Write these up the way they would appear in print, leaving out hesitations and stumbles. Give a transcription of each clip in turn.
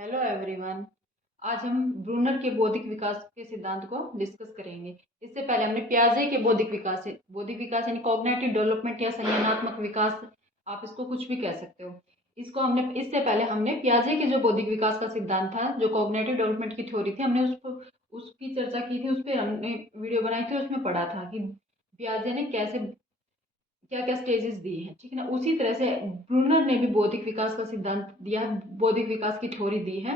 Hello everyone. आज हम Brunner के बौद्धिक विकास के सिद्धांत को डिस्कस करेंगे। इससे पहले हमने पियाजे के बौद्धिक विकास यानी कॉग्निटिव डेवलपमेंट या संज्ञानात्मक विकास, आप इसको कुछ भी कह सकते हो। इससे पहले हमने पियाजे के जो बौद्धिक विकास का सिद्धांत था, जो कॉग्निटिव डेवलपमेंट की थ्योरी थी, हमने उसकी चर्चा की थी। उस पर हमने वीडियो बनाई थी, उसमें पढ़ा था कि पियाजे ने कैसे क्या क्या स्टेजेस दिए हैं, ठीक है ना। उसी तरह से ब्रूनर ने भी बौद्धिक विकास का सिद्धांत दिया है, बौद्धिक विकास की थ्योरी दी है।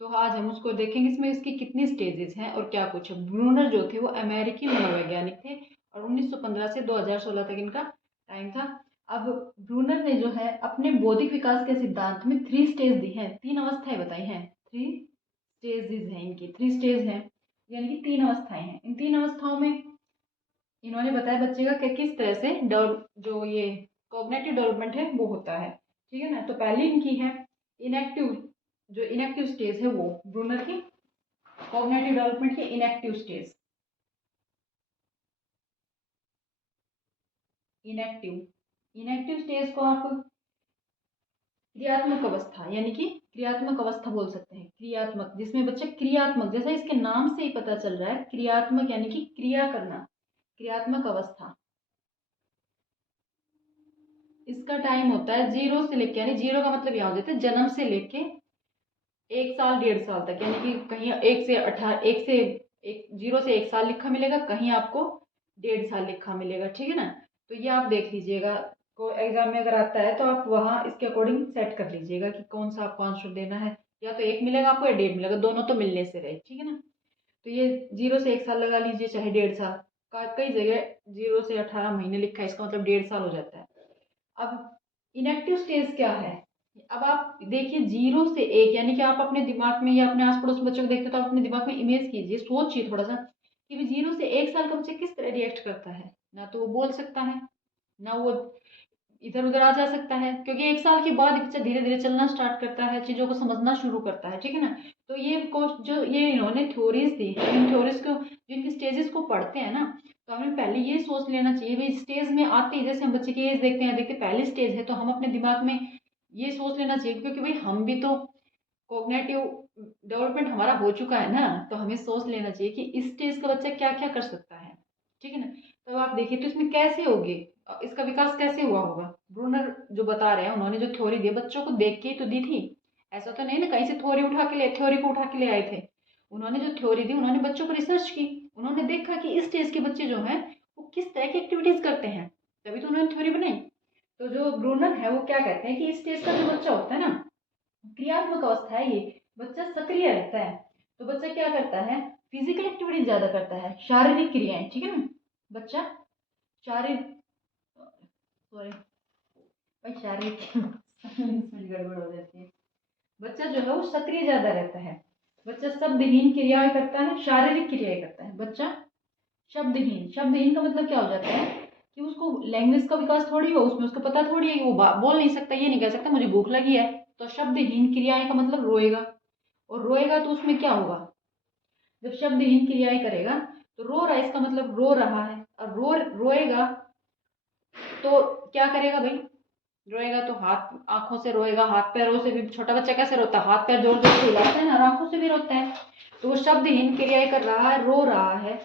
तो आज हम उसको देखेंगे, इसमें इसकी कितनी स्टेजेस हैं और क्या कुछ है। ब्रूनर जो थे वो अमेरिकी मनोवैज्ञानिक थे और 1915 से 2016 तक इनका टाइम था। अब ब्रूनर ने जो है अपने बौद्धिक विकास के सिद्धांत में 3 स्टेज दी हैं, 3 अवस्थाएं बताई हैं। 3 स्टेजेस हैं इनकी, 3 स्टेज हैं, यानी कि 3 अवस्थाएं हैं। इन 3 अवस्थाओं में इन्होंने बताया बच्चे का कि किस तरह से जो ये कॉग्निटिव डेवलपमेंट है वो होता है, ठीक है ना। तो पहली इनकी है इनएक्टिव, जो इनएक्टिव स्टेज है वो ब्रूनर की कॉग्निटिव डेवलपमेंट की inactive stage. Inactive inactive stage को आप क्रियात्मक अवस्था यानी कि क्रियात्मक अवस्था बोल सकते हैं। क्रियात्मक, जिसमें बच्चा क्रियात्मक, जैसा इसके नाम से ही पता चल रहा है, क्रियात्मक यानी कि क्रिया करना, क्रियात्मक अवस्था। इसका टाइम होता है 0 से लेके, यानी 0 का मतलब यहाँ हो जाता है जन्म से लेके 1 साल 1.5 साल तक, यानी कि कहीं 0 से 1 साल लिखा मिलेगा, कहीं आपको 1.5 साल लिखा मिलेगा, ठीक है ना। तो ये आप देख लीजिएगा, को एग्जाम में अगर आता है तो आप वहाँ इसके अकॉर्डिंग सेट कर लीजिएगा कि कौन सा आपको आंसर देना है। या तो 1 मिलेगा आपको या 1.5 मिलेगा, दोनों तो मिलने से रहे, ठीक है ना। तो ये 0 से 1 साल लगा लीजिए, चाहे 1.5 साल का, कई जगह 0 से 18 महीने लिखा है, इसका मतलब 1.5 साल हो जाता है। अब इनएक्टिव स्टेज क्या है, अब आप देखिए 0 से 1, यानी कि आप अपने दिमाग में या अपने आस पड़ोस बच्चों को देखते हो तो आप अपने दिमाग में इमेज कीजिए, सोचिए थोड़ा सा कि भी 0 से 1 साल का बच्चा किस तरह रिएक्ट करता है। ना तो वो बोल सकता है, ना वो इधर उधर आ जा सकता है, क्योंकि 1 साल के बाद बच्चा धीरे धीरे चलना स्टार्ट करता है, चीजों को समझना शुरू करता है, ठीक है ना। तो ये कोर्स जो ये इन्होंने थ्योरीज दी है, इन थ्योरीज को, जो इनकी स्टेजेस को पढ़ते हैं ना, तो हमें पहले ये सोच लेना चाहिए भाई, स्टेज में आते ही जैसे हम बच्चे की एज देखते हैं, देखते पहली स्टेज है, तो हम अपने दिमाग में ये सोच लेना चाहिए, क्योंकि भाई हम भी तो कॉग्निटिव डेवलपमेंट हमारा हो चुका है ना, तो हमें सोच लेना चाहिए कि इस स्टेज का बच्चा क्या क्या कर सकता है, ठीक है ना। तो आप देखिए तो इसमें कैसे होगी, इसका विकास कैसे हुआ होगा। ब्रूनर जो बता रहे हैं, उन्होंने जो थ्योरी दी बच्चों को देख के ही तो दी थी, ऐसा तो नहीं ना कहीं से थ्योरी को उठा के ले आए थे। उन्होंने जो थ्योरी दी, उन्होंने बच्चों पर रिसर्च की, उन्होंने देखा कि इस स्टेज के बच्चे जो हैं वो किस तरह की एक्टिविटीज करते हैं, तभी तो उन्होंने थ्योरी बनाई। तो जो ब्रूनर है वो क्या कहते हैं कि इस स्टेज का जो बच्चा होता है ना, क्रियात्मक अवस्था है ये, बच्चा सक्रिय रहता है। तो बच्चा क्या करता है, फिजिकल एक्टिविटीज ज्यादा करता है, शारीरिक क्रियाएं, ठीक है ना। बच्चा शारीरिक, सॉरी भाई, शारीरिक में गड़बड़ हो जाती है। बच्चा जो है वो सक्रिय ज्यादा रहता है, बच्चा शब्दहीन क्रियाएं करता है, शारीरिक क्रियाएं करता है। बच्चा शब्दहीन, शब्दहीन का मतलब क्या हो जाता है कि उसको लैंग्वेज का विकास थोड़ी हो, उसमें उसको पता थोड़ी है कि वो बोल नहीं सकता, ये नहीं कह सकता मुझे भूख लगी है। तो शब्दहीन क्रियाएं का मतलब रोएगा, और रोएगा तो उसमें क्या होगा, जब शब्दहीन क्रियाएं करेगा तो रो रहा है, इसका मतलब रो रहा है। और रोएगा तो क्या करेगा भाई, रोएगा तो हाथ आंखों से रोएगा, हाथ पैरों से भी। छोटा बच्चा कैसे रोता है, हाथ पैर जोर जोर से हिलाता है ना, और आंखों से भी रोता है। तो वो शब्दहीन क्रियाएं कर रहा है, रो रहा है।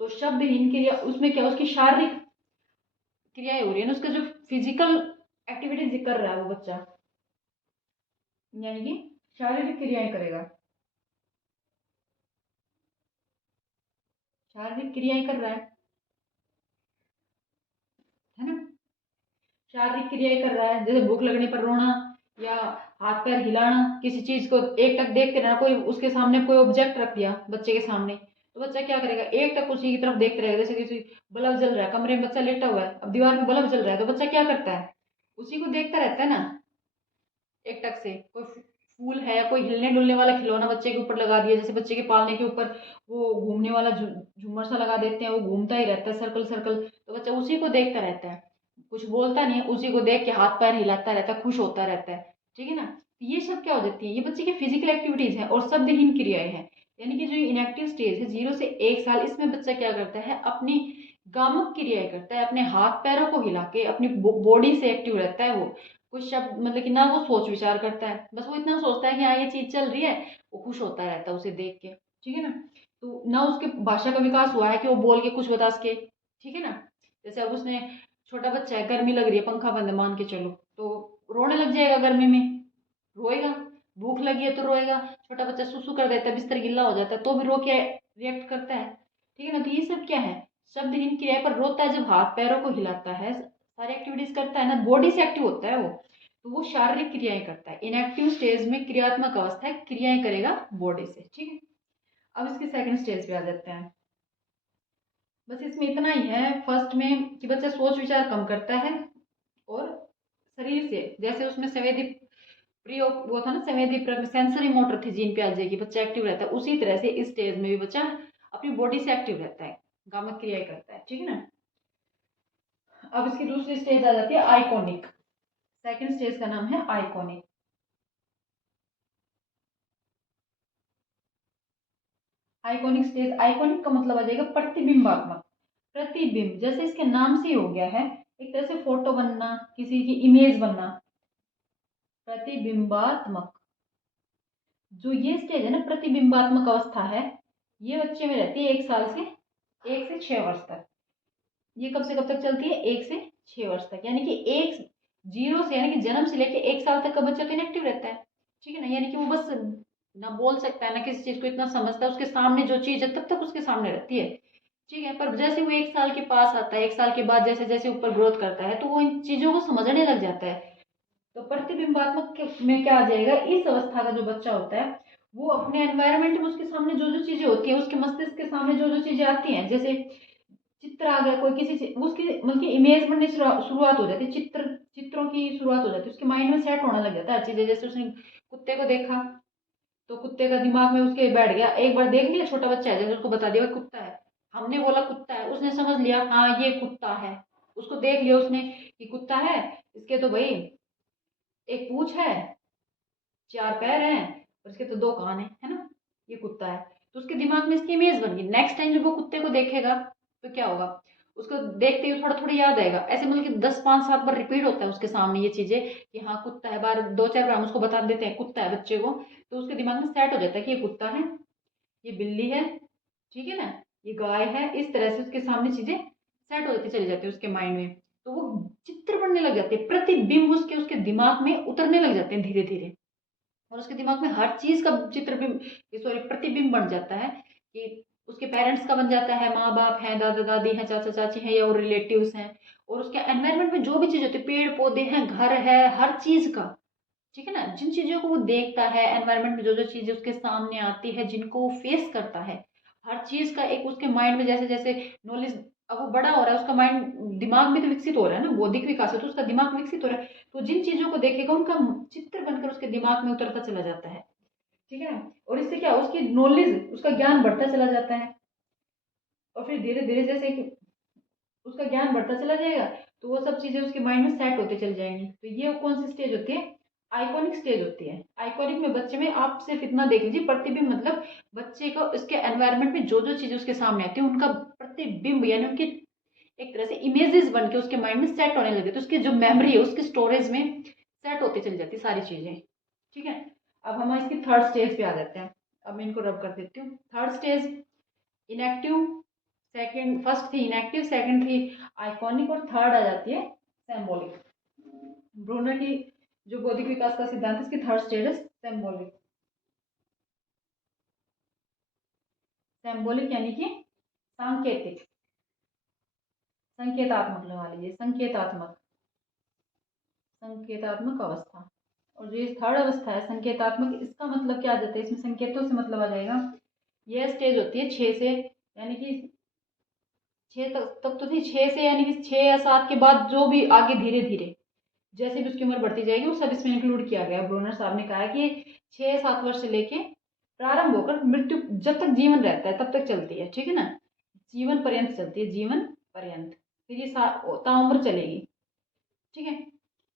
तो शब्दहीन क्रिया, उसमें क्या, उसकी शारीरिक क्रियाएं हो रही है ना, उसका जो फिजिकल एक्टिविटीज कर रहा है वो बच्चा, यानी कि शारीरिक क्रियाएं करेगा, शारीरिक क्रियाएं कर रहा है ना। शारीरिक क्रियाएं कर रहा है, जैसे भूख लगने पर रोना, या हाथ पैर हिलाना, किसी चीज को एक टक देखते रहना, कोई उसके सामने कोई ऑब्जेक्ट रख दिया बच्चे के सामने, तो बच्चा क्या करेगा, एक टक उसी की तरफ देखते रहेगा। जैसे किसी बल्ब जल रहा है, कमरे में बच्चा लेटा हुआ है, अब दीवार में बल्ब जल रहा है, तो बच्चा क्या करता है, उसी को देखता रहता है ना, एक टक से। कोई फूल है, कोई हिलने डुलने वाला खिलौना बच्चे के ऊपर लगा दिया, जैसे बच्चे के पालने के ऊपर वो घूमने वाला झूमर सा लगा देते हैं, वो घूमता ही रहता है सर्कल सर्कल, तो बच्चा उसी को देखता रहता है, कुछ बोलता नहीं है, उसी को देख के हाथ पैर हिलाता रहता है, खुश होता रहता है, ठीक है ना। तो ये सब क्या हो जाती है, ये बच्चे की फिजिकल एक्टिविटीज है और शब्दहीन क्रियाएं हैं। यानी कि जो इनएक्टिव स्टेज है 0 से 1 साल, इसमें बच्चा क्या करता है, अपनी गामक क्रियाएं करता है, अपने हाथ पैरों को हिला के अपनी बॉडी से एक्टिव रहता है वो, कुछ शब्द मतलब कि ना वो सोच विचार करता है, बस वो इतना सोचता है कि हाँ ये चीज चल रही है, वो खुश होता रहता है उसे देख के, ठीक है ना। तो ना उसके भाषा का विकास हुआ है कि वो बोल के कुछ बता सके, ठीक है ना। जैसे अब उसने, छोटा बच्चा है, गर्मी लग रही है, पंखा बंद है मान के चलो, तो रोने लग जाएगा गर्मी में, रोएगा। भूख लगी है तो रोएगा। छोटा बच्चा सुसु कर देता है, बिस्तर गिल्ला हो जाता है तो भी रो के रिएक्ट करता है, ठीक है ना। तो ये सब क्या है, शब्दहीन क्रिया। पर रोता है जब हाथ पैरों को हिलाता है, सारी एक्टिविटीज करता है ना, बॉडी से एक्टिव होता है वो, तो वो शारीरिक क्रियाएं करता है। इनएक्टिव स्टेज में क्रियात्मक अवस्था है, क्रियाएं करेगा बॉडी से, ठीक है। अब इसके सेकंड स्टेज पे आ जाते हैं। बस इसमें इतना ही है फर्स्ट में कि बच्चा सोच विचार कम करता है, और शरीर से, जैसे उसमें संवेदी प्रयोग वो था ना, संवेदी सेंसरी मोटर थी जीन प्याजे की, बच्चा एक्टिव रहता है, उसी तरह से इस स्टेज में भी बच्चा अपनी बॉडी से एक्टिव रहता है, गामक क्रियाएं करता है, ठीक है ना। अब इसकी दूसरी स्टेज आ जाती है आइकॉनिक। सेकंड स्टेज का नाम है आइकॉनिक। आइकॉनिक स्टेज, आइकॉनिक का मतलब आ जाएगा प्रतिबिंबात्मक। प्रतिबिंब, जैसे इसके नाम से ही हो गया है, एक तरह से फोटो बनना, किसी की इमेज बनना। प्रतिबिंबात्मक, जो ये स्टेज है ना, प्रतिबिंबात्मक अवस्था है, ये बच्चे में रहती है 1 साल से 1 से 6 वर्ष तक। ये कब से कब तक चलती है, 1 से 6 वर्ष तक, यानी कि एक जीरो से, यानी कि जन्म से लेके 1 साल तक का बच्चा तो इनएक्टिव रहता है, ठीक है ना। यानी कि वो बस ना बोल सकता है ना किसी चीज को इतना समझता है, उसके सामने जो चीज है तब तक उसके सामने रहती है, ठीक है। पर जैसे वो 1 साल के पास आता है, 1 साल के बाद जैसे जैसे ऊपर ग्रोथ करता है, तो वो इन चीजों को समझने लग जाता है। तो प्रतिबिंबात्मक में क्या आ जाएगा, इस अवस्था का जो बच्चा होता है, वो अपने एनवायरनमेंट में उसके सामने जो जो चीजें होती है, उसके मस्तिष्क के सामने जो जो चीजें आती हैं, जैसे चित्र आ गया कोई किसी चीज, उसकी मतलब की इमेज बनने से शुरुआत हो जाती है, चित्रों की शुरुआत हो जाती है, उसके माइंड में सेट होने लग जाता है हर चीजें। जैसे उसने कुत्ते को देखा, तो कुत्ते का दिमाग में उसके बैठ गया, एक बार देख लिया, छोटा बच्चा है, जैसे उसको बता दिया भाई कुत्ता है, हमने बोला कुत्ता है, उसने समझ लिया हाँ ये कुत्ता है। उसको देख लिया उसने कि कुत्ता है, इसके तो भाई एक पूंछ है, 4 पैर हैं, और इसके तो 2 कान है ना, ये कुत्ता है। तो उसके दिमाग में इसकी इमेज बन गई। नेक्स्ट टाइम जब वो कुत्ते को देखेगा तो क्या होगा, उसको देखते ही थोड़ा थोड़ा याद आएगा, ऐसे मतलब कि 10 5 7 बार रिपीट होता है उसके सामने ये चीजें, कि हाँ कुत्ता है, बार 2 4 बार हम उसको बता देते हैं कुत्ता है बच्चे को, तो उसके दिमाग में सेट हो जाता है कि ये कुत्ता है, ये बिल्ली है, ठीक है ना, ये गाय है। इस तरह से उसके सामने चीजें सेट होती चली जाती है उसके माइंड में, तो वो चित्र बनने लग जाते हैं, प्रतिबिंब उसके उसके दिमाग में उतरने लग जाते हैं धीरे धीरे, और उसके दिमाग में हर चीज का चित्रबिंब, सॉरी प्रतिबिंब बन जाता है, कि उसके पेरेंट्स का बन जाता है, माँ बाप हैं, दादा दादी हैं, चाचा चाची हैं, या और रिलेटिव्स हैं, और उसके एनवायरनमेंट में जो भी चीज होती है, पेड़ पौधे हैं, घर है, हर चीज का, ठीक है ना, जिन चीजों को वो देखता है, एनवायरनमेंट में जो जो चीजें उसके सामने आती है, जिनको वो फेस करता है, हर चीज का एक उसके माइंड में जैसे जैसे नॉलेज, अब वो बड़ा हो रहा है, उसका माइंड, दिमाग भी तो विकसित हो रहा है ना, बौद्धिक विकास है तो उसका दिमाग विकसित हो रहा है, तो जिन चीजों को देखेगा उनका चित्र बनकर उसके दिमाग में उतरता चला जाता है, ठीक है ना। और इससे क्या, उसकी नॉलेज, उसका ज्ञान बढ़ता चला जाता है, और फिर धीरे धीरे जैसे कि उसका ज्ञान बढ़ता चला जाएगा, तो वो सब चीजें उसके माइंड में सेट होते चल जाएंगी। तो ये कौन सी स्टेज होती है, आइकॉनिक स्टेज होती है। आइकॉनिक में बच्चे में आप सिर्फ इतना देख लीजिए, प्रतिबिंब मतलब बच्चे को उसके एनवायरनमेंट में जो जो चीजें उसके सामने आती है उनका प्रतिबिंब, यानी उनकी एक तरह से इमेजेस बन के उसके माइंड में सेट होने लगे, तो उसकी जो मेमोरी है उसकी स्टोरेज में सेट होती चली जाती है सारी चीजें, ठीक है। अब हम इसकी थर्ड स्टेज पे आ जाते हैं। अब मैं इनको रब कर देती हूँ। Third stage inactive, second, first थी इनएक्टिव, सेकंड थी आइकॉनिक, और थर्ड आ जाती है सिंबॉलिक। ब्रूनर की जो बौद्धिक विकास का सिद्धांत है, इसकी थर्ड स्टेज है सिंबॉलिक। सिंबॉलिक यानी कि सांकेतिक, संकेतात्मक लगा लीजिए, संकेतात्मक, संकेतात्मक अवस्था। और जो ये थर्ड अवस्था है संकेतात्मक, इसका मतलब क्या आ जाता है, इसमें संकेतों से मतलब आ जाएगा, यह स्टेज होती है 6 से, यानी कि 6 तक तो थी, 6 से यानी कि 6 या 7 के बाद जो भी आगे धीरे धीरे जैसे भी उसकी उम्र बढ़ती जाएगी वो सब इसमें इंक्लूड किया गया। ब्रोनर साहब ने कहा है कि 6 या 7 वर्ष से लेके प्रारंभ होकर मृत्यु, जब तक जीवन रहता है तब तक चलती है, ठीक है ना, जीवन पर्यंत चलती है, जीवन पर्यंत, फिर ये ताउम्र चलेगी, ठीक है।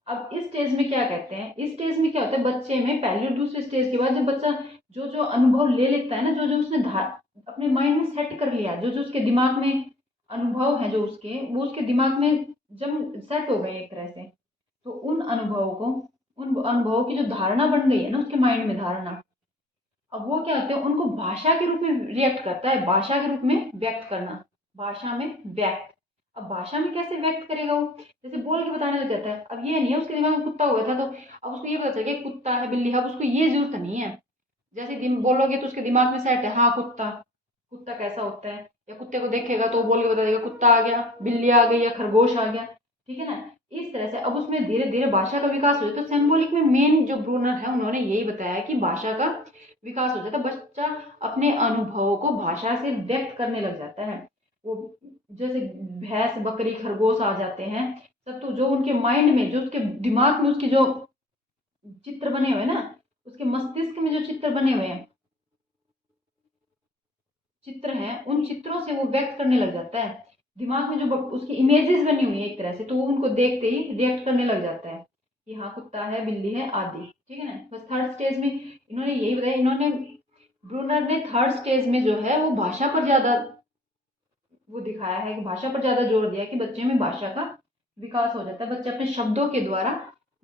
अब इस स्टेज में क्या कहते हैं, इस स्टेज में क्या होता है, बच्चे में पहली और दूसरे स्टेज के बाद जब बच्चा जो जो अनुभव ले लेता है ना, जो जो उसने अपने माइंड में सेट कर लिया, जो जो उसके दिमाग में अनुभव है, जो उसके वो उसके दिमाग में जब सेट हो गए एक तरह से, तो उन अनुभवों की जो धारणा बन गई है ना उसके माइंड में धारणा, अब वो क्या होते हैं, उनको भाषा के रूप में रिएक्ट करता है, भाषा के रूप में व्यक्त करना, भाषा में व्यक्त। अब भाषा में कैसे व्यक्त करेगा वो, जैसे बोल के बताने लग जाता है। अब ये नहीं है उसके दिमाग में कुत्ता हुआ था तो अब उसको ये पता चल गया कुत्ता है बिल्ली है, अब उसको ये जरूरत नहीं है। जैसे बोलोगे तो उसके दिमाग में सेट है, हाँ कुत्ता, कुत्ता कैसा होता है, या कुत्ते को देखेगा तो वो बोल के बता देगा कुत्ता आ गया, बिल्ली आ गई या खरगोश आ गया, ठीक है ना। इस तरह से अब उसमें धीरे धीरे भाषा का विकास हो जाता है। तो सिंबॉलिक में मेन जो ब्रूनर है उन्होंने यही बताया कि भाषा का विकास हो जाता है, बच्चा अपने अनुभवों को भाषा से व्यक्त करने लग जाता है। वो जैसे भैंस बकरी खरगोश आ जाते हैं सब, तो जो उनके माइंड में जो उसके दिमाग में उसके जो चित्र बने हुए हैं ना, उसके मस्तिष्क में जो चित्र बने हुए हैं, चित्र हैं, उन चित्रों से वो व्यक्त करने लग जाता है। दिमाग में जो उसकी इमेजेस बनी हुई है एक तरह से, तो वो उनको देखते ही रिएक्ट करने लग जाता है कि हाँ कुत्ता है बिल्ली है आदि, ठीक है ना। बस थर्ड स्टेज में इन्होंने यही बताया, इन्होंने ब्रूनर ने थर्ड स्टेज में जो है वो भाषा पर ज्यादा वो दिखाया है, कि भाषा पर ज्यादा जोर दिया है कि बच्चे में भाषा का विकास हो जाता है, बच्चा अपने शब्दों के द्वारा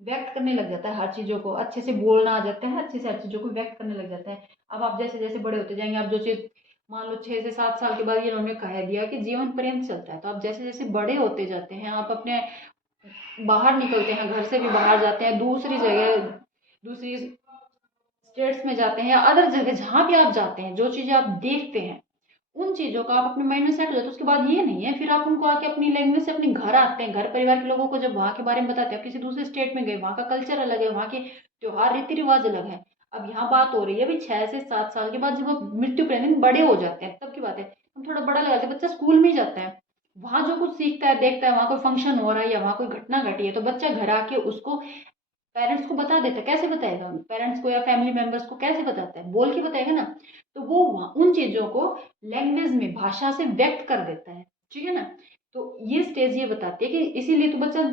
व्यक्त करने लग जाता है, हर चीजों को अच्छे से बोलना आ जाता है, अच्छे से हर चीजों को व्यक्त करने लग जाता है। अब आप जैसे जैसे बड़े होते जाएंगे, आप जो चीज मान लो 6 से 7 साल के बाद ये उन्होंने कह दिया कि जीवन पर्यंत चलता है, तो आप जैसे जैसे बड़े होते जाते हैं, आप अपने बाहर निकलते हैं, घर से भी बाहर जाते हैं, दूसरी जगह दूसरी स्टेट्स में जाते हैं या अदर जगह जहाँ भी आप जाते हैं, जो चीजें आप देखते हैं उन चीजों का आप अपने माइंड में सेट हो जाता है। उसके बाद ये नहीं है फिर आप उनको आके अपनी लैंग्वेज से अपने घर आते हैं, घर परिवार के लोगों को जब वहाँ के बारे में बताते हैं, आप किसी दूसरे स्टेट में गए, वहाँ का कल्चर अलग है, वहाँ के त्योहार रीति रिवाज अलग है। अब यहाँ बात हो रही है भाई 6 से 7 साल के बाद जब वो मृत्यु पर्यंत बड़े हो जाते हैं तब की बात है, हम थोड़ा बड़ा लगाते हैं, बच्चा स्कूल में ही जाता है, वहां जो कुछ सीखता है देखता है, वहां कोई फंक्शन हो रहा है या वहां कोई घटना घटी है, तो बच्चा घर आके उसको पेरेंट्स को बता देता है। कैसे बताएगा पेरेंट्स को या फैमिली मेंबर्स को, कैसे बताता है, बोल के बताएगा ना। तो वो उन चीजों को लैंग्वेज में भाषा से व्यक्त कर देता है, ठीक है ना। तो ये स्टेज ये बताती है कि इसीलिए तो बच्चा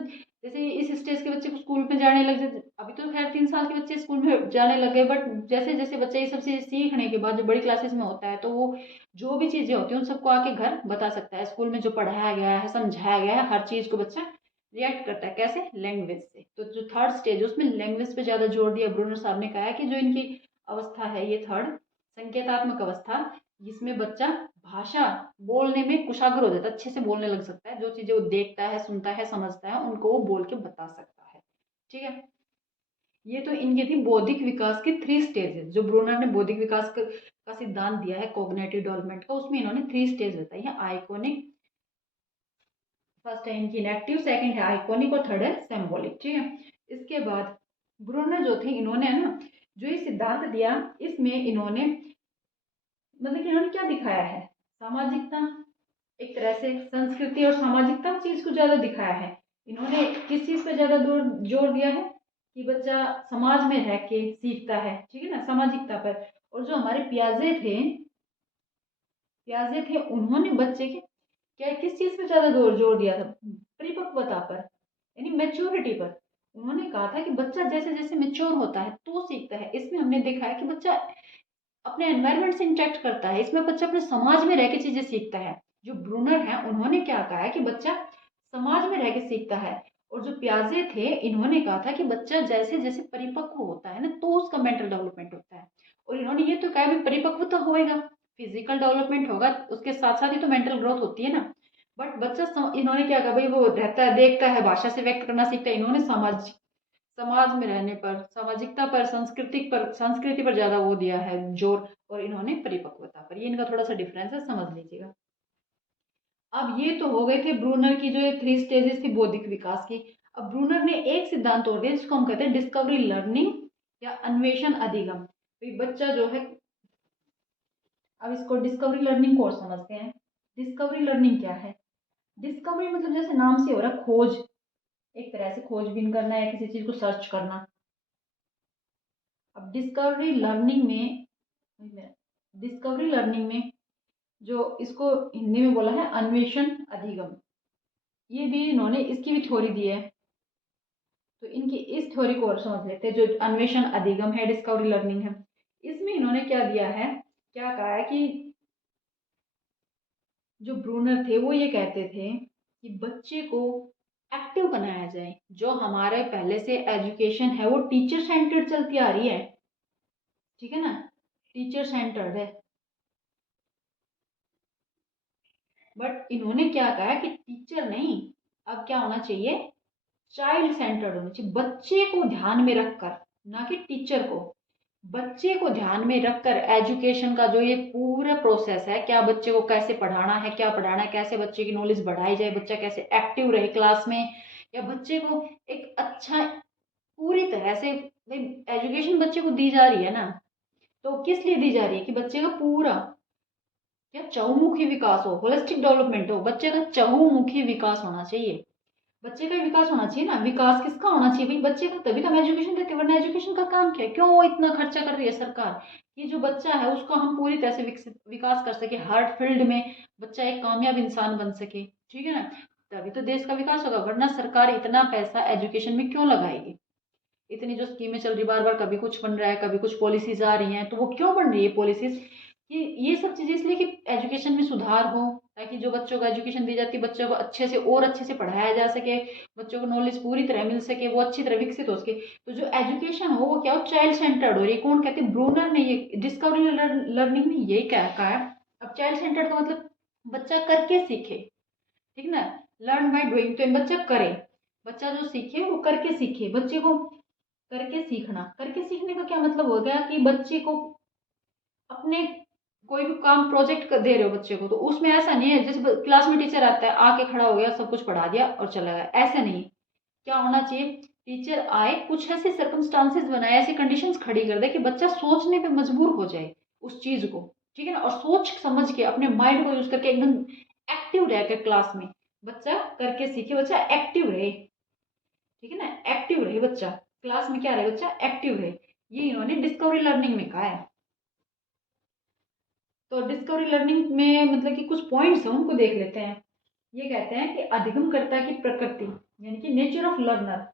जैसे इस स्टेज के बच्चे को स्कूल में जाने लग जाते, अभी तो खैर 3 साल के बच्चे स्कूल में जाने लग गए, बट जैसे जैसे बच्चा ये सब चीजें सीखने के बाद जब बड़ी क्लासेस में होता है तो वो जो भी चीजें होती हैं उन सबको आके घर बता सकता है। स्कूल में जो पढ़ाया गया है समझाया गया है हर चीज को बच्चा रिएक्ट करता है, कैसे, लैंग्वेज से। तो जो थर्ड स्टेज उसमें लैंग्वेज पे ज्यादा जोर दिया। ब्रूनर साहब ने कहा है कि जो इनकी अवस्था है ये थर्ड संकेतात्मक अवस्था, जिसमें बच्चा भाषा बोलने में कुशाग्र हो जाता है, अच्छे से बोलने लग सकता है, जो चीजें वो देखता है सुनता है समझता है उनको वो बोल के बता सकता है, ठीक है। ये तो इनकी थी बौद्धिक विकास की 3 स्टेजेस, जो ब्रूनर ने बौद्धिक विकास का सिद्धांत दिया है कॉग्निटिव डेवलपमेंट का, उसमें इन्होंने 3 स्टेज बताई है। आइकॉनिक, फर्स्ट है इनकी इनेक्टिव, सेकंड है आइकॉनिक और थर्ड है सिंबॉलिक, ठीक है। इसके बाद ब्रूनर जो थे इन्होंने है ना जो ये सिद्धांत दिया, इसमें इन्होंने मतलब कि इन्होंने क्या दिखाया है, सामाजिकता, एक तरह से संस्कृति और सामाजिकता चीज को ज्यादा दिखाया है। इन्होंने किस चीज पे ज्यादा जोर दिया है कि बच्चा समाज में रह के सीखता है, ठीक है ना, सामाजिकता पर। और जो हमारे प्याजे थे उन्होंने बच्चे के क्या किस चीज पे ज्यादा जोर दिया था, परिपक्वता पर, यानी मेच्योरिटी पर। उन्होंने कहा था कि बच्चा जैसे जैसे मेच्योर होता है तो सीखता है। इसमें हमने देखा है कि बच्चा अपने एनवायरनमेंट से इंटरेक्ट करता है, इसमें बच्चा अपने समाज में रह के चीजें सीखता है। जो ब्रूनर है उन्होंने क्या कहा है कि बच्चा समाज में रह के सीखता है। और जो प्याजे थे इन्होंने कहा था कि बच्चा जैसे जैसे परिपक्व होता है ना तो उसका मेंटल डेवलपमेंट होता है। और इन्होंने ये तो कहा भी परिपक्व तो होएगा, फिजिकल डेवलपमेंट होगा, उसके साथ साथ ही तो मेंटल ग्रोथ होती है ना। बट बच्चा इन्होंने क्या कहा भाई वो रहता है देखता है भाषा से व्यक्त करना सीखता है। इन्होंने समाज में रहने पर, सामाजिकता पर, संस्कृति पर ज्यादा वो दिया है जोर, और इन्होंने परिपक्वता पर। ये इनका थोड़ा सा डिफरेंस है, समझ लीजिएगा। अब ये तो हो गए थे ब्रूनर की जो ये 3 स्टेजेस थी बौद्धिक विकास की। अब ब्रूनर ने एक सिद्धांत और दिया जिसको हम कहते हैं डिस्कवरी लर्निंग या अन्वेषण अधिगम। तो बच्चा जो है, अब इसको डिस्कवरी लर्निंग कोर्स समझते हैं। डिस्कवरी लर्निंग क्या है, डिस्कवरी मतलब जैसे नाम से हो रहा है खोज, एक तरह से खोजबीन करना या किसी चीज को सर्च करना। अब डिस्कवरी लर्निंग में जो इसको हिंदी में बोला है अन्वेषण अधिगम, ये भी इन्होंने इसकी भी थ्योरी दी है। तो इनकी इस थ्योरी को और समझ लेते हैं। जो अन्वेषण अधिगम है, डिस्कवरी लर्निंग है, इसमें इन्होंने क्या दिया है, क्या कहा है कि जो ब्रूनर थे वो ये कहते थे कि बच्चे को एक्टिव बनाया जाए। जो हमारे पहले से एजुकेशन है वो टीचर सेंटर्ड चलती आ रही है, ठीक है ना, टीचर सेंटर्ड है। बट इन्होंने क्या कहा कि टीचर नहीं, अब क्या होना चाहिए, चाइल्ड सेंटर्ड होना चाहिए, बच्चे को ध्यान में रखकर, ना कि टीचर को। बच्चे को ध्यान में रखकर एजुकेशन का जो ये पूरा प्रोसेस है, क्या बच्चे को कैसे पढ़ाना है, क्या पढ़ाना है, कैसे बच्चे की नॉलेज बढ़ाई जाए, बच्चा कैसे एक्टिव रहे क्लास में, या बच्चे को एक अच्छा पूरी तरह से, भाई एजुकेशन बच्चे को दी जा रही है ना, तो किस लिए दी जा रही है कि बच्चे का पूरा क्या चहुमुखी विकास हो, होलिस्टिक डेवलपमेंट हो, बच्चे का चहुमुखी विकास होना चाहिए। बच्चे का विकास होना चाहिए ना, विकास किसका होना चाहिए भाई, बच्चे का, तभी तो हम एजुकेशन देते हैं, वरना एजुकेशन का काम क्या है, क्यों वो इतना खर्चा कर रही है सरकार कि जो बच्चा है उसको हम पूरी तरह से विकसित विकास कर सके, हर फील्ड में बच्चा एक कामयाब इंसान बन सके, ठीक है ना, तभी तो देश का विकास होगा, वरना सरकार इतना पैसा एजुकेशन में क्यों लगाएगी। इतनी जो स्कीमें चल रही बार बार, कभी कुछ बन रहा है, कभी कुछ पॉलिसीज आ रही हैं, तो वो क्यों बन रही है पॉलिसीज, कि ये सब चीजें इसलिए कि एजुकेशन में सुधार हो, ताकि जो बच्चों को एजुकेशन दी जाती है बच्चों को अच्छे से और अच्छे से पढ़ाया जा सके, बच्चों को नॉलेज पूरी तरह मिल सके, वो अच्छी तरह विकसित हो सके। तो जो एजुकेशन हो वो क्या हो, चाइल्ड सेंटर्ड हो, ये कौन कहते हैं, ब्रूनर ने ये डिस्कवरी लर्निंग में यही कहा है। अब चाइल्ड सेंटर्ड का मतलब बच्चा करके सीखे, ठीक है ना, लर्न बाय डूइंग, तो बच्चा करे, बच्चा जो सीखे वो करके सीखे, बच्चे को करके सीखना, करके सीखने का क्या मतलब हो गया कि बच्चे को अपने कोई भी काम प्रोजेक्ट कर दे रहे हो बच्चे को, तो उसमें ऐसा नहीं है जैसे क्लास में टीचर आता है आके खड़ा हो गया सब कुछ पढ़ा दिया और चला गया, ऐसा नहीं। क्या होना चाहिए, टीचर आए, कुछ ऐसे सर्कमस्टांसेस बनाए, ऐसी कंडीशंस खड़ी कर दे कि बच्चा सोचने पे मजबूर हो जाए उस चीज को, ठीक है ना, और सोच समझ के अपने माइंड को यूज करके एकदम एक्टिव रहकर क्लास में बच्चा करके सीखे, बच्चा एक्टिव रहे, ठीक है ना, एक्टिव रहे बच्चा, क्लास में क्या रहे, बच्चा एक्टिव रहे, ये इन्होंने डिस्कवरी लर्निंग में कहा है। तो डिस्कवरी लर्निंग में मतलब कि कुछ पॉइंट्स हैं उनको देख लेते हैं। ये कहते हैं कि अधिगमकर्ता की प्रकृति, यानी कि नेचर ऑफ लर्नर।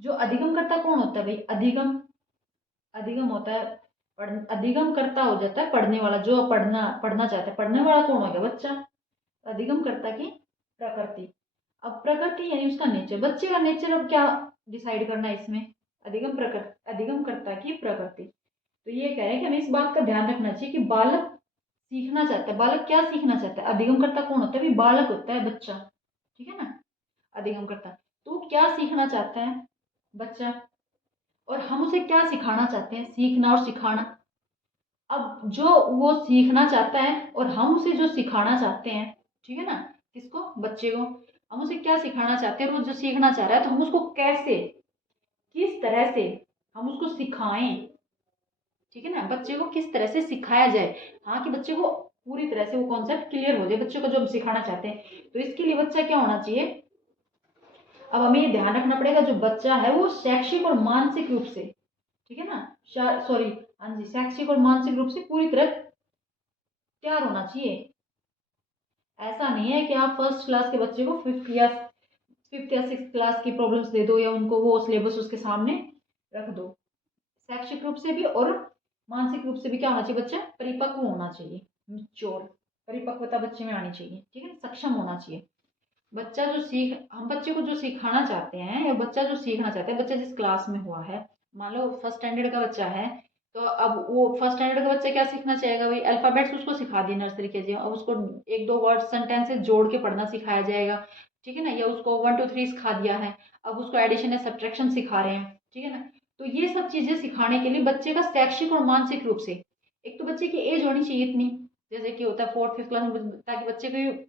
जो अधिगमकर्ता कौन होता है भाई, अधिगम, अधिगम होता है अधिगमकर्ता हो जाता है पढ़ने वाला, जो पढ़ना पढ़ना चाहता है, पढ़ने वाला कौन हो गया, बच्चा। अधिगमकर्ता की प्रकृति, अब प्रकृति यानी उसका नेचर, बच्चे का नेचर अब क्या डिसाइड करना है इसमें, अधिगमकर्ता की प्रकृति। तो ये कह रहे हैं कि हमें इस बात का ध्यान रखना चाहिए कि बालक सीखना चाहता है, बालक क्या सीखना चाहता है, अधिगमकर्ता कौन होता है, भी बालक होता है, बच्चा, ठीक है ना, अधिगमकर्ता, तो क्या सीखना चाहता है बच्चा, और हम उसे क्या सिखाना चाहते हैं, सीखना और सिखाना। अब जो वो सीखना चाहता है और हम उसे जो सिखाना चाहते हैं, ठीक है ना, किसको, बच्चे को, हम उसे क्या सिखाना चाहते हैं, और वो जो सीखना चाह रहा है तो हम उसको कैसे, किस तरह से हम उसको सिखाएं, ठीक है ना, बच्चे को किस तरह से सिखाया जाए, हाँ, कि बच्चे को पूरी तरह से वो कॉन्सेप्ट क्लियर हो जाए, बच्चे को जो हम सिखाना चाहते हैं, तो इसके लिए बच्चा क्या होना चाहिए। अब हमें ये ध्यान रखना पड़ेगा जो बच्चा है वो शैक्षिक और मानसिक रूप से, ठीक है ना, सॉरी, हाँ जी, शैक्षिक और मानसिक रूप से पूरी तरह तैयार होना चाहिए। ऐसा नहीं है कि आप फर्स्ट क्लास के बच्चे को फिफ्थ या सिक्स क्लास की प्रॉब्लम्स दे दो, या उनको वो सिलेबस उसके सामने रख दो। शैक्षिक रूप से भी और मानसिक रूप से भी क्या होना चाहिए, बच्चा परिपक्व होना चाहिए, मेच्योर, परिपक्वता बच्चे में आनी चाहिए, ठीक है, सक्षम होना चाहिए। बच्चा जो सीख हम बच्चे को जो सिखाना चाहते हैं, या बच्चा जो सीखना चाहता है, बच्चा जिस क्लास में हुआ है, मान लो फर्स्ट स्टैंडर्ड का बच्चा है, तो अब वो फर्स्ट स्टैंडर्ड का बच्चा क्या सीखना चाहेगा भाई, अल्फाबेट्स उसको सिखा दी नर्सरी के जी, अब उसको एक दो वर्ड सेंटेंसेस जोड़ के पढ़ना सिखाया जाएगा, ठीक है ना, या उसको 1 2 3 सिखा दिया है, अब उसको एडिशन या सब्ट्रैक्शन सिखा रहे हैं, ठीक है ना, तो ये सब चीजें सिखाने के लिए बच्चे का शैक्षिक और मानसिक रूप से, एक तो बच्चे की एज होनी चाहिए इतनी, जैसे कि होता है फोर्थ फिफ्थ क्लास में, ताकि बच्चे को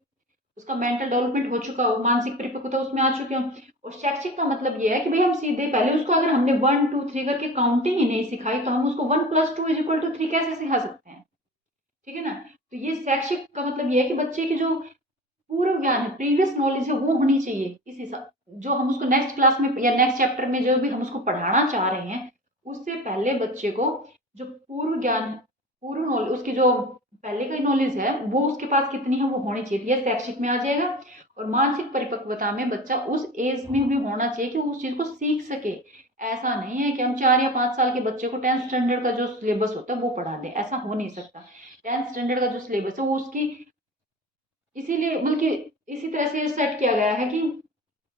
उसका मेंटल डेवलपमेंट हो चुका हो, मानसिक परिपक्वता उसमें आ चुके हो। और शैक्षिक का मतलब ये है कि भाई हम सीधे पहले उसको, अगर हमने 1 2 3 करके काउंटिंग ही नहीं सिखाई, तो हम उसको 1 + 2 = 3 कैसे सिखा सकते हैं, ठीक है ना। तो ये शैक्षिक का मतलब ये है कि बच्चे की जो पूर्व ज्ञान है, प्रीवियस नॉलेज है, वो होनी चाहिए इस हिसाब, जो हम उसको नेक्स्ट क्लास में या नेक्स्ट चैप्टर में जो भी हम उसको पढ़ाना चाह रहे हैं, उससे पहले बच्चे को जो पूर्व ज्ञान, पूर्व नॉलेज, उसकी जो पहले की नॉलेज है वो उसके पास कितनी है वो होनी चाहिए, यह शैक्षिक में आ जाएगा। और मानसिक परिपक्वता में बच्चा उस एज में भी होना चाहिए कि वो उस चीज को सीख सके। ऐसा नहीं है कि हम 4 या 5 साल के बच्चे को 10th स्टैंडर्ड का जो सिलेबस होता है वो पढ़ा दें, ऐसा हो नहीं सकता। 10th स्टैंडर्ड का जो सिलेबस है वो उसकी, इसीलिए बल्कि इसी तरह से सेट किया गया है कि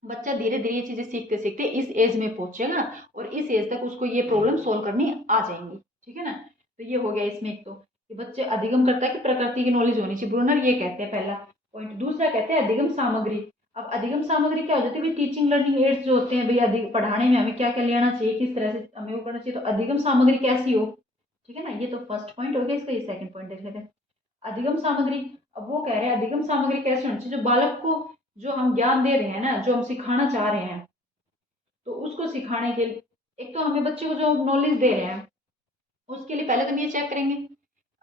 बच्चा धीरे धीरे ये चीजें सीखते सीखते इस एज में पहुंचेगा और इस एज तक उसको ये प्रॉब्लम सोल्व करनी आ जाएंगी। ठीक है ना। तो ये हो गया इसमें एक तो कि बच्चे अधिगम करता है कि प्रकृति की नॉलेज होनी चाहिए, ब्रूनर ये कहते हैं पहला पॉइंट। दूसरा कहते हैं अधिगम सामग्री। अब अधिगम सामग्री क्या हो जाती है भाई, टीचिंग लर्निंग एड्स जो होते हैं भाई, पढ़ाने में हमें क्या क्या लेना चाहिए, किस तरह से हमें वो करना चाहिए, तो अधिगम सामग्री कैसी हो। ठीक है ना। ये तो फर्स्ट पॉइंट हो गया इसका। ये सेकंड पॉइंट देख लेते हैं, अधिगम सामग्री। अब वो कह रहे हैं अधिगम सामग्री कैसे होनी चाहिए, जो बालक को जो हम ज्ञान दे रहे हैं ना, जो हम सिखाना चाह रहे हैं, तो उसको सिखाने के लिए एक तो हमें बच्चे को जो नॉलेज दे रहे हैं उसके लिए पहले तो हम ये चेक करेंगे।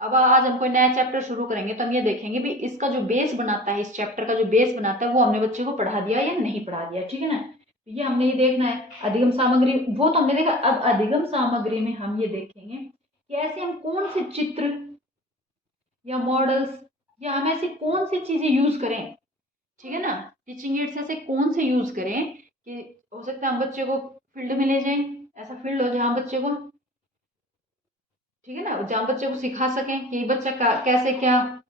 अब आज हम कोई नया चैप्टर शुरू करेंगे तो हम ये देखेंगे भी इसका जो बेस बनाता है, इस चैप्टर का जो बेस बनाता है वो हमने बच्चे को पढ़ा दिया या नहीं पढ़ा दिया। ठीक है ना। तो ये हमने ये देखना है अधिगम सामग्री, वो तो हमने देखा। अब अधिगम सामग्री में हम ये देखेंगे कि ऐसे हम कौन से चित्र या मॉडल्स या हम ऐसी कौन सी चीजें यूज करें। ठीक है ना। टीचिंग एड्स ऐसे कौन से यूज करें कि हो सकता है हम बच्चे को फील्ड में ले जाएं, ऐसा फील्ड हो जहाँ बच्चे को, ठीक है ना, जहाँ बच्चे को सिखा सकें कि बच्चा कैसे क्या,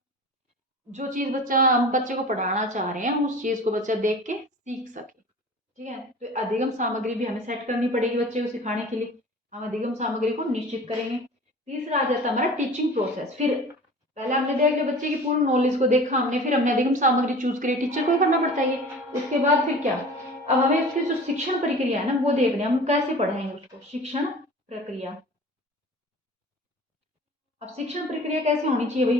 जो चीज बच्चा हम बच्चे को पढ़ाना चाह रहे हैं उस चीज को बच्चा देख के सीख सके। ठीक है। तो अधिगम सामग्री भी हमें सेट करनी पड़ेगी बच्चे को सिखाने के लिए, हम अधिगम सामग्री को निश्चित करेंगे। तीसरा आ जाता है हमारा टीचिंग प्रोसेस। फिर पहले हमने देख लिया बच्चे की पूर्ण नॉलेज को देखा हमने, फिर हमने अधिगम सामग्री चूज करी, टीचर को ही करना पड़ता है ये। उसके बाद फिर क्या, अब हमें उसकी जो शिक्षण प्रक्रिया है ना वो देखनी है, हम कैसे पढ़ाएंगे उसको, शिक्षण प्रक्रिया। अब शिक्षण प्रक्रिया कैसे होनी चाहिए भाई,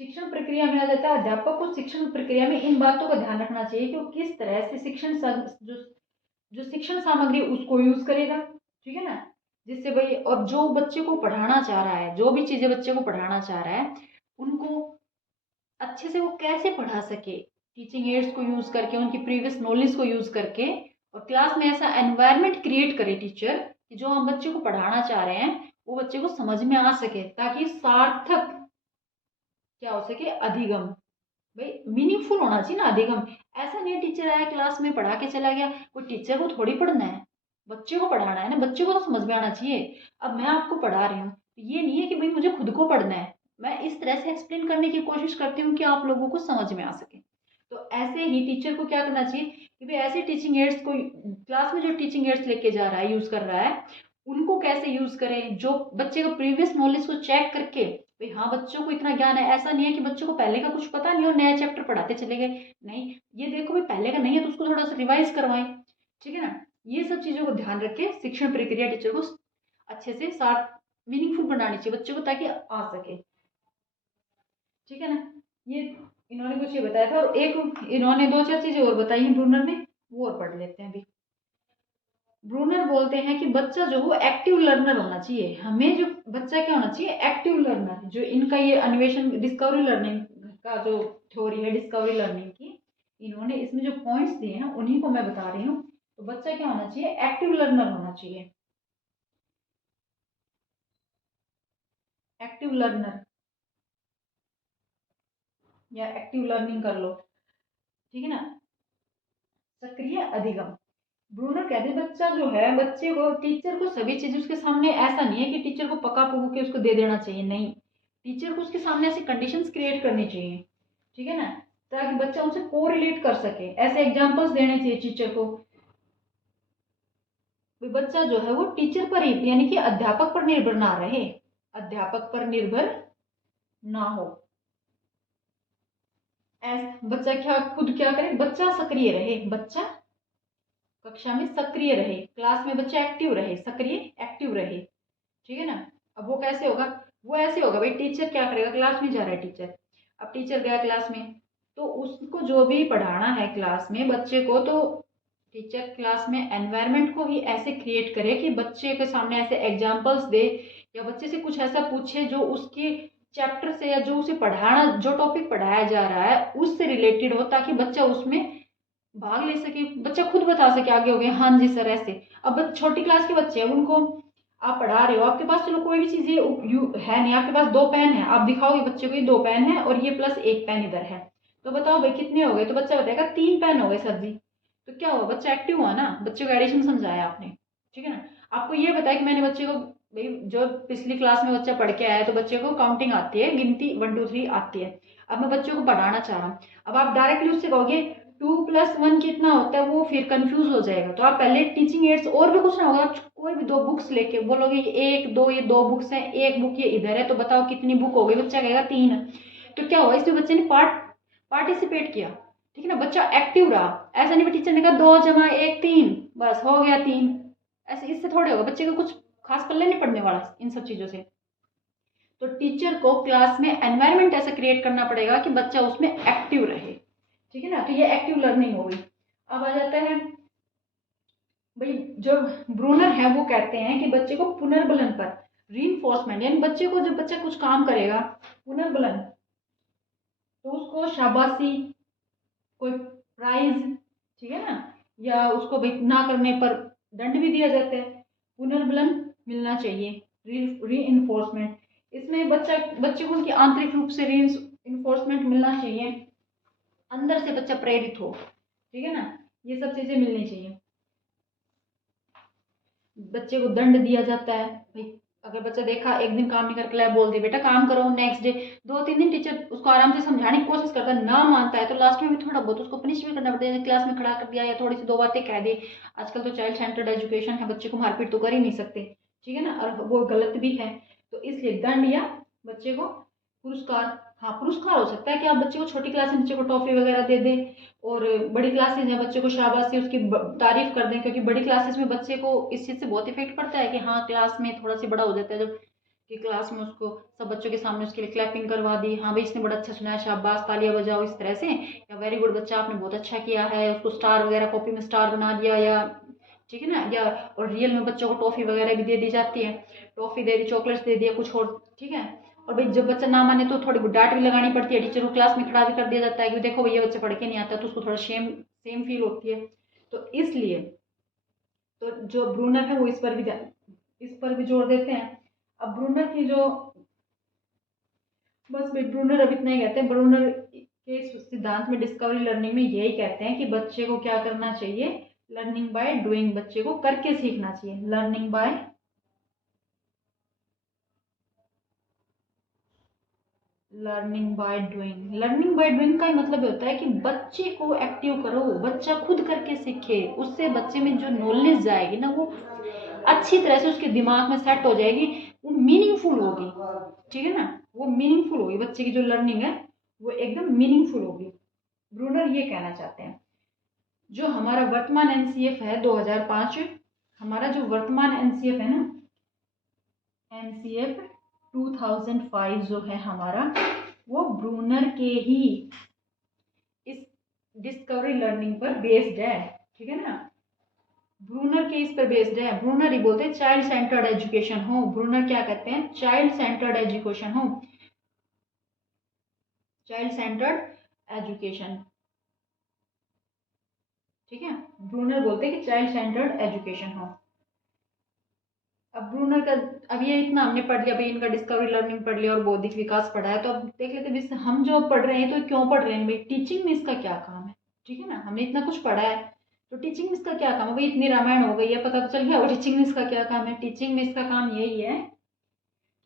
शिक्षण प्रक्रिया में आ जाता है अध्यापक को शिक्षण प्रक्रिया में इन बातों का ध्यान रखना चाहिए कि वो किस तरह से जो शिक्षण सामग्री उसको यूज करेगा। ठीक है ना। जिससे भाई, और जो बच्चे को पढ़ाना चाह रहा है, जो भी चीजें बच्चे को पढ़ाना चाह रहा है उनको अच्छे से वो कैसे पढ़ा सके, टीचिंग एड्स को यूज करके, उनकी प्रीवियस नॉलेज को यूज करके, और क्लास में ऐसा एनवायरनमेंट क्रिएट करे टीचर कि जो हम बच्चे को पढ़ाना चाह रहे हैं वो बच्चे को समझ में आ सके, ताकि सार्थक क्या हो सके, अधिगम। भाई मीनिंगफुल होना चाहिए ना अधिगम। ऐसा नहीं है टीचर आया क्लास में पढ़ा के चला गया, कोई टीचर को थोड़ी पढ़ना है, बच्चे को पढ़ाना है ना, बच्चे को तो समझ में आना चाहिए। अब मैं आपको पढ़ा रही हूँ, ये नहीं है कि भाई मुझे खुद को पढ़ना है, मैं इस तरह से एक्सप्लेन करने की कोशिश करती हूँ कि आप लोगों को समझ में आ सके। तो ऐसे ही टीचर को क्या करना चाहिए कि भाई ऐसे टीचिंग एड्स को, क्लास में जो टीचिंग एड्स लेके जा रहा है, यूज कर रहा है, उनको कैसे यूज करें, जो बच्चे का प्रीवियस नॉलेज को चेक करके भाई हाँ बच्चों को इतना ज्ञान है। ऐसा नहीं है कि बच्चों को पहले का कुछ पता नहीं हो, नया चैप्टर पढ़ाते चले गए, नहीं, ये देखो भाई पहले का नहीं है तो उसको थोड़ा सा रिवाइज करवाएं। ठीक है ना। ये सब चीजों को ध्यान रख के शिक्षण प्रक्रिया टीचर को अच्छे से साथ मीनिंगफुल बनानी चाहिए बच्चों को, ताकि आ सके। ठीक है ना। ये इन्होंने कुछ ये बताया था, और एक इन्होंने दो चार चीजें और बताई हैं ब्रूनर ने, वो और पढ़ लेते हैं अभी। ब्रूनर बोलते हैं कि बच्चा जो वो एक्टिव लर्नर होना चाहिए। हमें जो बच्चा क्या होना चाहिए, एक्टिव लर्नर। जो इनका ये अन्वेषण डिस्कवरी लर्निंग का जो थ्योरी है, डिस्कवरी लर्निंग की, इन्होंने इसमें जो पॉइंट्स दिए हैं उन्हीं को मैं बता रही हूँ। तो बच्चा क्या होना चाहिए, एक्टिव लर्नर होना चाहिए। एक्टिव लर्नर या एक्टिव लर्निंग कर लो। ठीक है ना। सक्रिय अधिगम। ब्रूनर कहते हैं बच्चा जो है, बच्चे को, टीचर को सभी चीजें उसके सामने, ऐसा नहीं है कि टीचर को पका पुकू के उसको दे देना चाहिए, नहीं, टीचर को उसके सामने ऐसी कंडीशंस क्रिएट करनी चाहिए। ठीक है ना। ताकि बच्चा उनसे कोरिलेट कर सके, ऐसे एग्जांपल्स देने चाहिए टीचर को। बच्चा जो है वो टीचर पर ही, यानी कि अध्यापक पर निर्भर ना रहे, अध्यापक पर निर्भर ना हो। बच्चा क्या खुद क्या करे, बच्चा सक्रिय रहे, बच्चा कक्षा में सक्रिय रहे, क्लास में बच्चा एक्टिव रहे, सक्रिय एक्टिव रहे। ठीक है ना। अब वो कैसे होगा, वो ऐसे होगा भाई, टीचर क्या करेगा, क्लास में जा रहा है टीचर, अब टीचर गया क्लास में, तो उसको जो भी पढ़ाना है क्लास में बच्चे को, तो टीचर क्लास में एनवायरनमेंट को ही ऐसे क्रिएट करे कि बच्चे के सामने ऐसे एग्जाम्पल्स दे, या बच्चे से कुछ ऐसा पूछे जो उसके चैप्टर से या जो उसे पढ़ाना, जो टॉपिक पढ़ाया जा रहा है उससे रिलेटेड हो, ताकि बच्चा उसमें भाग ले सके, बच्चा खुद बता सके आगे हो गए हाँ जी सर ऐसे। अब छोटी क्लास के बच्चे हैं, उनको आप पढ़ा रहे हो, आपके पास चलो कोई भी चीज है नहीं, आपके पास दो पेन है, आप दिखाओगे बच्चे को ये दो पेन है और ये प्लस एक पेन इधर है, तो बताओ भाई कितने हो गए, तो बच्चा बताएगा तीन पेन हो गए सर जी। तो क्या हुआ, बच्चा एक्टिव हुआ ना, बच्चे को एडिशन समझाया आपने। ठीक है ना। आपको ये बताया कि मैंने बच्चे को, भाई जो पिछली क्लास में बच्चा पढ़ के आया है तो बच्चे को काउंटिंग आती है, गिनती 1 2 3 आती है, अब मैं बच्चों को पढ़ाना चाह रहा हूँ, अब आप डायरेक्टली उससे कहोगे 2+1 कितना होता है वो फिर कंफ्यूज हो जाएगा। तो आप पहले टीचिंग एड्स और भी कुछ ना होगा, कोई भी 2 बुक्स लेके बोलोगे ये 1 2 ये 2 बुक्स हैं, एक बुक ये इधर है, तो बताओ कितनी बुक हो गई? बच्चा कहेगा 3। तो क्या हुआ, इसमें बच्चे ने पार्टिसिपेट किया, ठीक है ना, बच्चा एक्टिव रहा। ऐसा नहीं टीचर ने कहा 2 + 1 3 बस हो गया 3, ऐसे इससे थोड़े होगा, बच्चे को कुछ खास पल्ले नहीं पड़ने वाला इन सब चीजों से। तो टीचर को क्लास में एनवायरनमेंट ऐसा क्रिएट करना पड़ेगा कि बच्चा उसमें एक्टिव रहे, ठीक है ना। तो ये एक्टिव लर्निंग हो गई। अब आ जाता है भाई, जो ब्रूनर है वो कहते हैं कि बच्चे को पुनर्बलन पर रीइंफोर्समेंट, यानी बच्चे को जब बच्चा कुछ काम करेगा पुनर्बलन, तो उसको शाबाशी, कोई प्राइज, ठीक है ना, या उसको भाई ना करने पर दंड भी दिया जाता है। पुनर्बलन मिलना चाहिए, री इन्फोर्समेंट, इसमें बच्चे को उनकी आंतरिक रूप से री इन्फोर्समेंट मिलना चाहिए, अंदर से बच्चा प्रेरित हो, ठीक है ना, ये सब चीजें मिलनी चाहिए। बच्चे को दंड दिया जाता है भाई, अगर बच्चा देखा एक दिन काम नहीं करके लाया, बोल दे बेटा काम करो, नेक्स्ट डे 2-3 दिन टीचर उसको आराम से समझाने की कोशिश करता है, ना मानता है तो लास्ट में भी थोड़ा बहुत उसको पनिश भी करना पड़ता है, क्लास में खड़ा कर दिया या थोड़ी सी 2 बातें कह दी। आजकल तो चाइल्ड सेंटर्ड एजुकेशन है, बच्चे को मारपीट तो कर ही नहीं सकते, ठीक है ना, और वो गलत भी है। तो इसलिए दंड या बच्चे को पुरस्कार, हाँ पुरस्कार हो सकता है कि आप बच्चे को छोटी क्लास में बच्चे को टॉफी वगैरह दे दें, और बड़ी क्लासेज में बच्चे को शाबाशी उसकी तारीफ कर दें, क्योंकि बड़ी क्लासेस में बच्चे को इस चीज़ से बहुत इफेक्ट पड़ता है कि हाँ क्लास में थोड़ा सा बड़ा हो जाता है, जब कि क्लास में उसको सब बच्चों के सामने उसके लिए क्लैपिंग करवा दी, हाँ भाई इसने बड़ा अच्छा सुना है, शाबाश तालियां बजाओ, इस तरह से, या वेरी गुड बच्चा आपने बहुत अच्छा किया है, उसको स्टार वगैरह कॉपी में स्टार बना दिया, या ठीक है ना, या और रियल में बच्चों को टॉफी वगैरह भी दे दी जाती है, टॉफी दे दी, चॉकलेट्स दे दिया, कुछ और, ठीक है। और भाई जब बच्चा ना माने तो थोड़ी डांट भी लगानी पड़ती है, टीचर को क्लास में खड़ा भी कर दिया जाता है कि देखो भैया बच्चे पढ़ के नहीं आता, तो उसको थोड़ा सेम फील होती है। तो इसलिए तो जो ब्रूनर है वो इस पर भी जोर देते हैं। अब ब्रूनर की जो बस भाई ब्रूनर अब इतना ही कहते हैं, ब्रूनर के इस सिद्धांत में डिस्कवरी लर्निंग में यही कहते हैं कि बच्चे को क्या करना चाहिए, लर्निंग बाय डूइंग, बच्चे को करके सीखना चाहिए, लर्निंग बाय डूइंग का ही मतलब होता है कि बच्चे को एक्टिव करो, बच्चा खुद करके सीखे, उससे बच्चे में जो नॉलेज जाएगी ना वो अच्छी तरह से उसके दिमाग में सेट हो जाएगी, वो मीनिंगफुल होगी, ठीक है ना, वो मीनिंगफुल होगी, बच्चे की जो लर्निंग है वो एकदम मीनिंगफुल होगी। ब्रूनर ये कहना चाहते हैं। जो हमारा वर्तमान एनसीएफ है 2005, हमारा जो वर्तमान एनसीएफ है ना, एनसीएफ 2005 जो है हमारा, वो ब्रूनर के ही इस डिस्कवरी लर्निंग पर बेस्ड है, ठीक है ना, ब्रूनर के इस पर बेस्ड है। ब्रूनर ही बोलते हैं चाइल्ड सेंटर्ड एजुकेशन हो, ब्रूनर क्या कहते हैं, चाइल्ड सेंटर्ड एजुकेशन हो, चाइल्ड सेंटर्ड एजुकेशन, ठीक है, ब्रूनर बोलते हैं कि चाइल्ड सेंटर्ड एजुकेशन हो। अब ब्रूनर का, अब ये इतना हमने पढ़ लिया भाई, इनका डिस्कवरी लर्निंग पढ़ लिया और बौद्धिक विकास पढ़ा है, तो अब देख लेते हैं हम जो पढ़ रहे हैं तो क्यों पढ़ रहे हैं भाई, टीचिंग में इसका क्या काम है, ठीक है ना, हमने इतना कुछ पढ़ा है तो टीचिंग में इसका क्या काम है भाई, इतनी रामायण हो गई है, पता तो चल गया और टीचिंग में इसका क्या काम है। टीचिंग में इसका काम यही है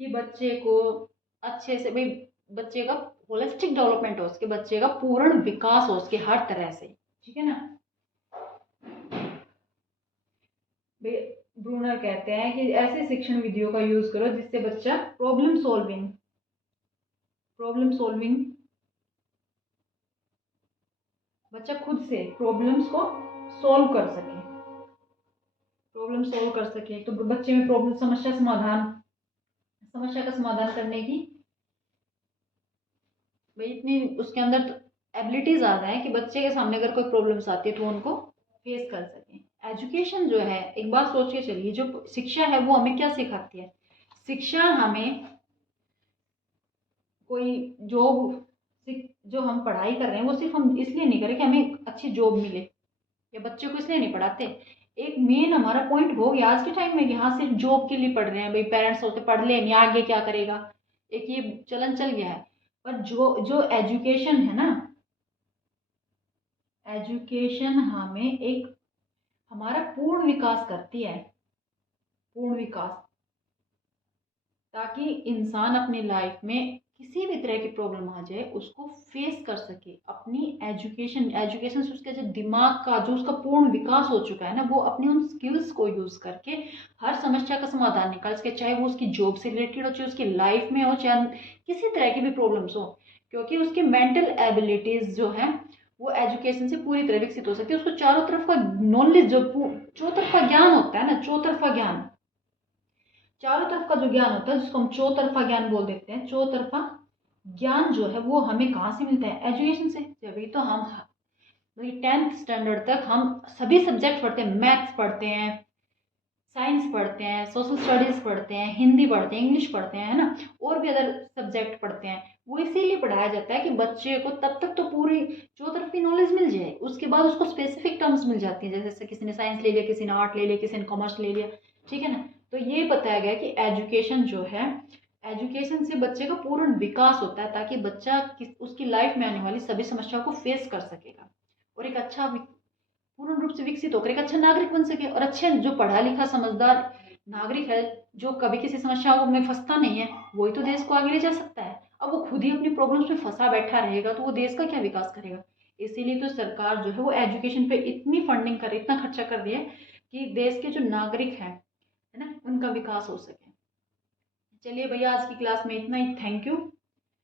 कि बच्चे को अच्छे से भाई, बच्चे का होलिस्टिक डेवलपमेंट हो, उसके बच्चे का पूर्ण विकास हो उसके हर तरह से, ठीक है ना। ब्रूनर कहते हैं कि ऐसे शिक्षण विधियों का यूज करो जिससे बच्चा प्रॉब्लम सॉल्विंग बच्चा खुद से प्रॉब्लम्स को सॉल्व कर सके, तो बच्चे में प्रॉब्लम समस्या का समाधान करने की भाई इतनी उसके अंदर एबिलिटीज आ जाए कि बच्चे के सामने अगर कोई प्रॉब्लम्स आती है तो उनको फेस कर सके। एजुकेशन जो है, एक बात सोच के चलिए, जो शिक्षा है वो हमें क्या सिखाती है, शिक्षा हमें कोई जॉब, जो हम पढ़ाई कर रहे हैं वो सिर्फ हम इसलिए नहीं करें कि हमें अच्छी जॉब मिले, या बच्चों को इसलिए नहीं पढ़ाते, एक मेन हमारा पॉइंट हो गया आज के टाइम में कि हाँ सिर्फ जॉब के लिए पढ़ रहे हैं भाई, पेरेंट्स होते पढ़ ले नहीं आगे क्या करेगा, एक ये चलन चल गया है। पर जो जो एजुकेशन है ना, एजुकेशन हमें एक हमारा पूर्ण विकास करती है, पूर्ण विकास, ताकि इंसान अपनी लाइफ में किसी भी तरह की प्रॉब्लम आ जाए उसको फेस कर सके, अपनी एजुकेशन से उसका जो दिमाग का जो उसका पूर्ण विकास हो चुका है ना, वो अपनी उन स्किल्स को यूज करके हर समस्या का समाधान निकाल सके, चाहे वो उसकी जॉब से रिलेटेड हो, चाहे उसकी लाइफ में हो, चाहे किसी तरह की भी प्रॉब्लम्स हो, क्योंकि उसकी मेंटल एबिलिटीज जो है वो एजुकेशन से पूरी तरह विकसित हो सकती है। उसको चारों तरफ का नॉलेज जो चौतरफा ज्ञान होता है ना, चौतरफा ज्ञान, चारों तरफ का जो ज्ञान होता है जिसको हम चौतरफा ज्ञान बोल देते हैं, चौतरफा ज्ञान जो है वो हमें कहाँ से मिलता है, एजुकेशन से। जब तो हम भाई 10th स्टैंडर्ड तक हम सभी सब्जेक्ट पढ़ते हैं, मैथ्स पढ़ते हैं, साइंस पढ़ते हैं, सोशल स्टडीज पढ़ते हैं, हिंदी पढ़ते हैं, इंग्लिश पढ़ते हैं, है ना, और भी अदर सब्जेक्ट पढ़ते हैं। वो इसीलिए पढ़ाया जाता है कि बच्चे को तब तक तो पूरी चौतरफी नॉलेज मिल जाए, उसके बाद उसको स्पेसिफिक टर्म्स मिल जाती हैं, जैसे किसी ने साइंस ले लिया, किसी ने आर्ट ले लिया, किसी ने कॉमर्स ले लिया, ठीक है ना। तो ये बताया गया कि एजुकेशन जो है, एजुकेशन से बच्चे का पूर्ण विकास होता है, ताकि बच्चा उसकी लाइफ में आने वाली सभी समस्याओं को फेस कर सकेगा और एक अच्छा पूर्ण रूप से विकसित होकर एक अच्छा नागरिक बन सके। और अच्छे जो पढ़ा लिखा समझदार नागरिक है, जो कभी किसी समस्या में फंसता नहीं है, वही तो देश को आगे ले जा सकता है। अब वो खुद ही अपनी प्रॉब्लम्स में फंसा बैठा रहेगा तो वो देश का क्या विकास करेगा। इसीलिए तो सरकार जो है वो एजुकेशन पे इतनी फंडिंग करे, इतना खर्चा कर रही है कि देश के जो नागरिक हैं, है ना, उनका विकास हो सके। चलिए भैया, आज की क्लास में इतना ही। Thank you.